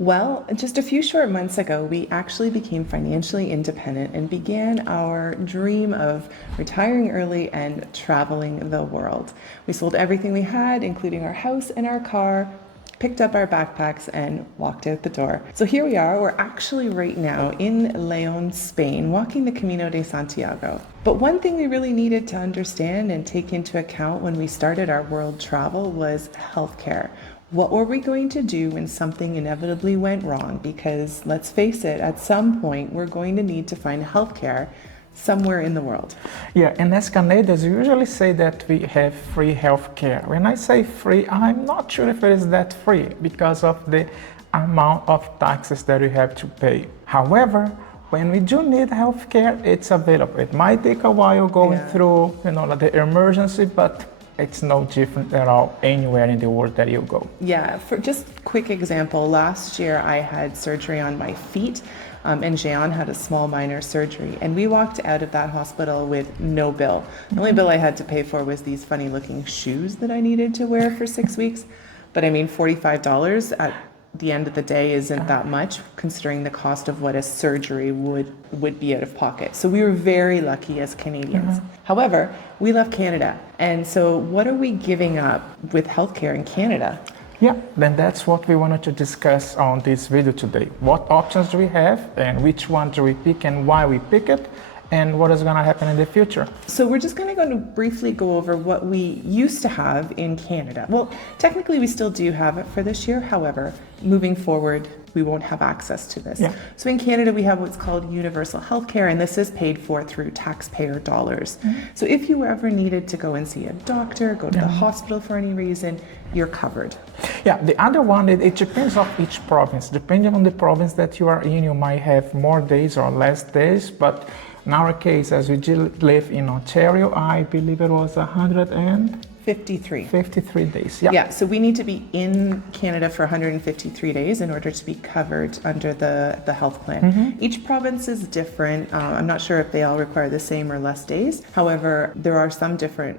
Well, just a few short months ago, we actually became financially independent and began our dream of retiring early and traveling the world. We sold everything we had, including our house and our car, picked up our backpacks, and walked out the door. So here we are. We're actually right now in León, Spain, walking the Camino de Santiago. But one thing we really needed to understand and take into account when we started our world travel was healthcare. What were we going to do when something inevitably went wrong? Because let's face it, at some point, we're going to need to find healthcare somewhere in the world. Yeah, and as Canadians, we usually say that we have free healthcare. When I say free, I'm not sure if it is that free because of the amount of taxes that we have to pay. However, when we do need healthcare, it's available. It might take a while going through, the emergency, but it's no different at all anywhere in the world that you go. Yeah, for just quick example, last year I had surgery on my feet, and Jean had a small minor surgery, and we walked out of that hospital with no bill. The only bill I had to pay for was these funny looking shoes that I needed to wear for 6 weeks. But I mean, $45 at the end of the day isn't that much considering the cost of what a surgery would be out of pocket. So we were very lucky as Canadians. However, we left Canada. And so what are we giving up with healthcare in Canada? Yeah, then that's what we wanted to discuss on this video today. What options do we have and which one do we pick and why we pick it? And what is going to happen in the future. So we're just going to briefly go over what we used to have in Canada. Well, technically we still do have it for this year. However, moving forward, we won't have access to this. Yeah. So in Canada, we have what's called universal healthcare, and this is paid for through taxpayer dollars. So if you ever needed to go and see a doctor, go to the hospital for any reason, you're covered. Yeah, the other one, it depends on each province. Depending on the province that you are in, you might have more days or less days, but in our case, as we live in Ontario, I believe it was 153 days. Yeah, so we need to be in Canada for 153 days in order to be covered under the health plan. Each province is different. I'm not sure if they all require the same or less days. However, there are some different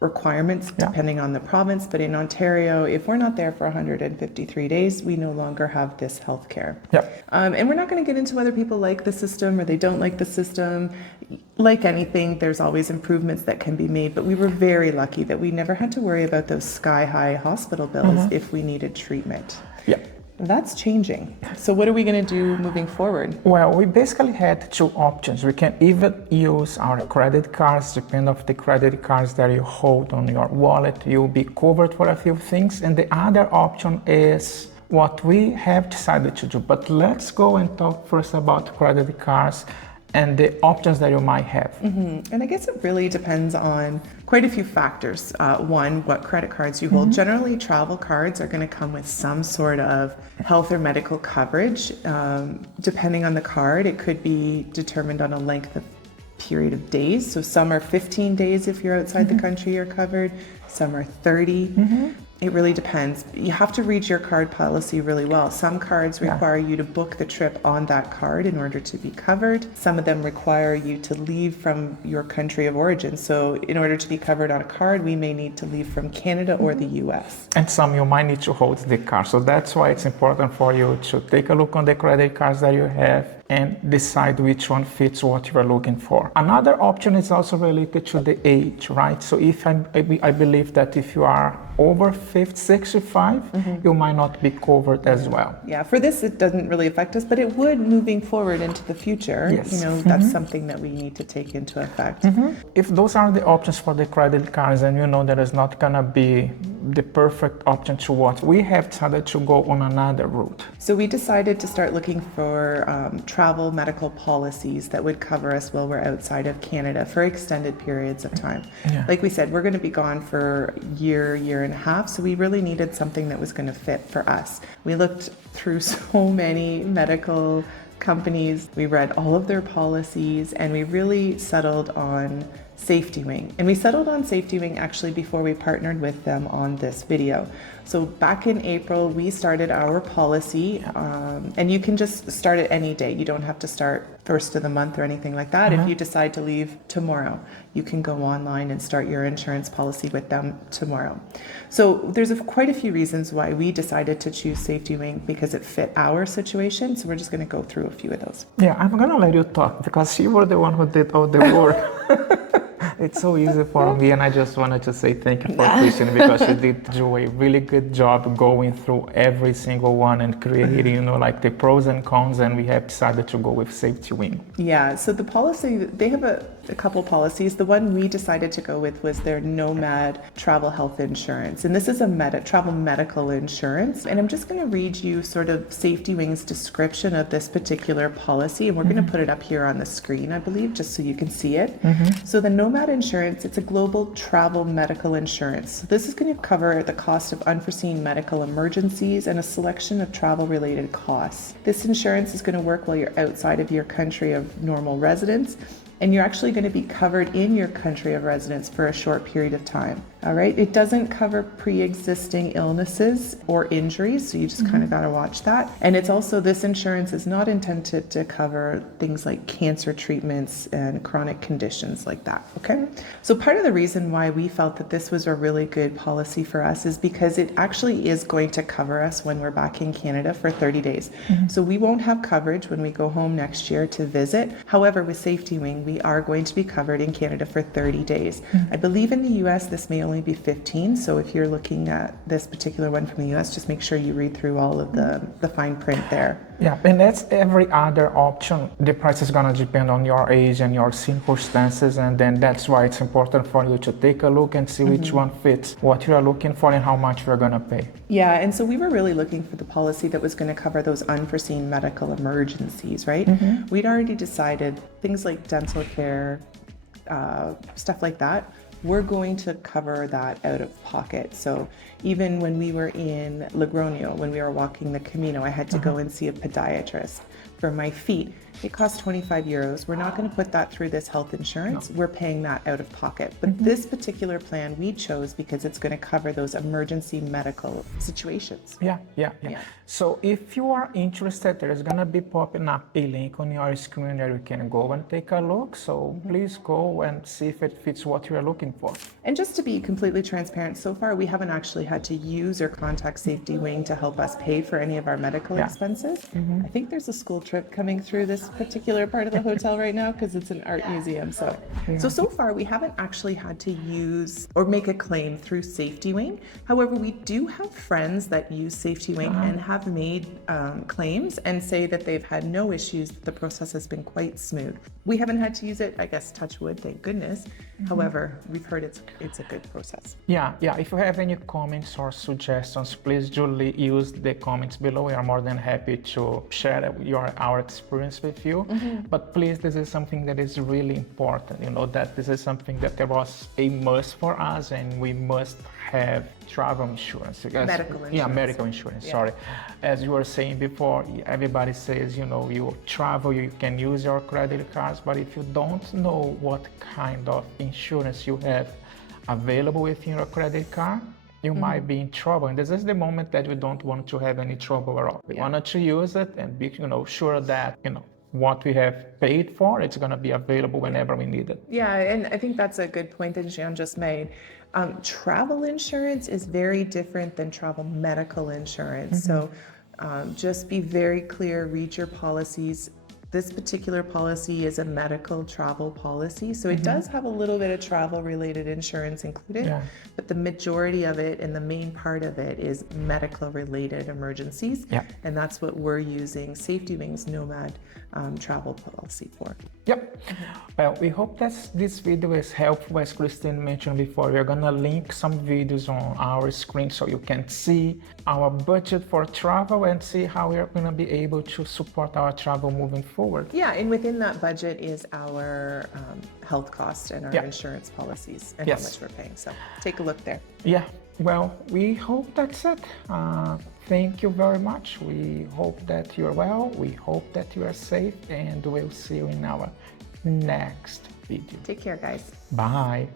requirements depending on the province, but in Ontario, if we're not there for 153 days, we no longer have this health care. And we're not going to get into whether people like the system or they don't like the system. Like anything, there's always improvements that can be made, but we were very lucky that we never had to worry about those sky-high hospital bills if we needed treatment. That's changing. So what are we going to do moving forward? Well, we basically had two options. We can either use our credit cards, depending on the credit cards that you hold on your wallet, you'll be covered for a few things. And the other option is what we have decided to do. But let's go and talk first about credit cards and the options that you might have. And I guess it really depends on quite a few factors. One, what credit cards you hold. Generally, travel cards are going to come with some sort of health or medical coverage. Depending on the card, it could be determined on a length of period of days. So some are 15 days if you're outside the country, you're covered. Some are 30. It really depends. You have to read your card policy really well. Some cards require you to book the trip on that card in order to be covered. Some of them require you to leave from your country of origin. So in order to be covered on a card, we may need to leave from Canada or the US. And some you might need to hold the card. So that's why it's important for you to take a look on the credit cards that you have and decide which one fits what you are looking for. Another option is also related to the age, right? So if I believe that if you are over 65, you might not be covered as well. Yeah, for this, it doesn't really affect us, but it would moving forward into the future. Yes. That's something that we need to take into effect. If those are the options for the credit cards and that is not gonna be the perfect option to what we have decided to go on another route. So we decided to start looking for travel medical policies that would cover us while we're outside of Canada for extended periods of time. Like we said, we're going to be gone for a year and a half, so we really needed something that was going to fit for us. We looked through so many medical companies, we read all of their policies, and we really settled on Safety Wing. And we settled on Safety Wing actually before we partnered with them on this video. So back in April, we started our policy, and you can just start it any day. You don't have to start first of the month or anything like that. If you decide to leave tomorrow, you can go online and start your insurance policy with them tomorrow. So there's quite a few reasons why we decided to choose Safety Wing because it fit our situation. So we're just going to go through a few of those. Yeah, I'm gonna let you talk because you were the one who did all the work. It's so easy for me, and I just wanted to say thank you for Christian because she did do a really good job going through every single one and creating, like the pros and cons, and we have decided to go with Safety Wing. Yeah, so the policy, they have a couple policies. The one we decided to go with was their Nomad Travel Health Insurance, and this is a travel medical insurance. And I'm just going to read you sort of Safety Wing's description of this particular policy, and we're going to put it up here on the screen, I believe, just so you can see it. So the Nomad Insurance, it's a global travel medical insurance. So this is going to cover the cost of unforeseen medical emergencies and a selection of travel-related costs. This insurance is going to work while you're outside of your country of normal residence, and you're actually going to be covered in your country of residence for a short period of time. All right. It doesn't cover pre-existing illnesses or injuries, so you just kind of got to watch that. And it's also, this insurance is not intended to cover things like cancer treatments and chronic conditions like that. Okay. So part of the reason why we felt that this was a really good policy for us is because it actually is going to cover us when we're back in Canada for 30 days. So we won't have coverage when we go home next year to visit. However, with Safety Wing, we are going to be covered in Canada for 30 days. I believe in the US, this may only be 15. So if you're looking at this particular one from the US, just make sure you read through all of the fine print there. Yeah, and that's every other option. The price is gonna depend on your age and your circumstances, and then that's why it's important for you to take a look and see which one fits what you are looking for and how much you're gonna pay. Yeah, and so we were really looking for the policy that was going to cover those unforeseen medical emergencies, right? We'd already decided things like dental care, stuff like that, we're going to cover that out of pocket. So even when we were in Logroño, when we were walking the Camino, I had to go and see a podiatrist for my feet. It costs 25 euros. We're not going to put that through this health insurance. We're paying that out of pocket. But this particular plan we chose because it's going to cover those emergency medical situations. Yeah. So if you are interested, there is going to be popping up a link on your screen that you can go and take a look. So please go and see if it fits what you are looking for. And just to be completely transparent, so far we haven't actually had to use or contact Safety Wing to help us pay for any of our medical expenses. I think there's a school trip coming through this particular part of the hotel right now because it's an art museum. So far we haven't actually had to use or make a claim through Safety Wing. However, we do have friends that use Safety Wing and have made claims and say that they've had no issues. The process has been quite smooth. We haven't had to use it, I guess, touch wood, thank goodness. However, we've heard it's a good process. Yeah. If you have any comments or suggestions, please do use the comments below. We are more than happy to share our experience with you. But please, this is something that is really important. That this is something that there was a must for us, and we must have travel insurance. Medical insurance. Yeah, medical insurance, sorry. As you were saying before, everybody says, you travel, you can use your credit cards, but if you don't know what kind of insurance you have available within your credit card, you might be in trouble. And this is the moment that we don't want to have any trouble at all. We wanted to use it and be, sure that, what we have paid for, it's going to be available whenever we need it. Yeah, and I think that's a good point that Jean just made. Travel insurance is very different than travel medical insurance. So just be very clear, read your policies. This particular policy is a medical travel policy, so it does have a little bit of travel-related insurance included, but the majority of it and the main part of it is medical-related emergencies, and that's what we're using Safety Wing's Nomad travel policy for. Well, we hope that this video is helpful. As Christine mentioned before, we're gonna link some videos on our screen so you can see our budget for travel and see how we're gonna be able to support our travel moving forward. Yeah, and within that budget is our health cost and our insurance policies and how much we're paying. So take a look there. Yeah, well, we hope that's it. Thank you very much. We hope that you're well. We hope that you are safe, and we'll see you in our next video. Take care, guys. Bye.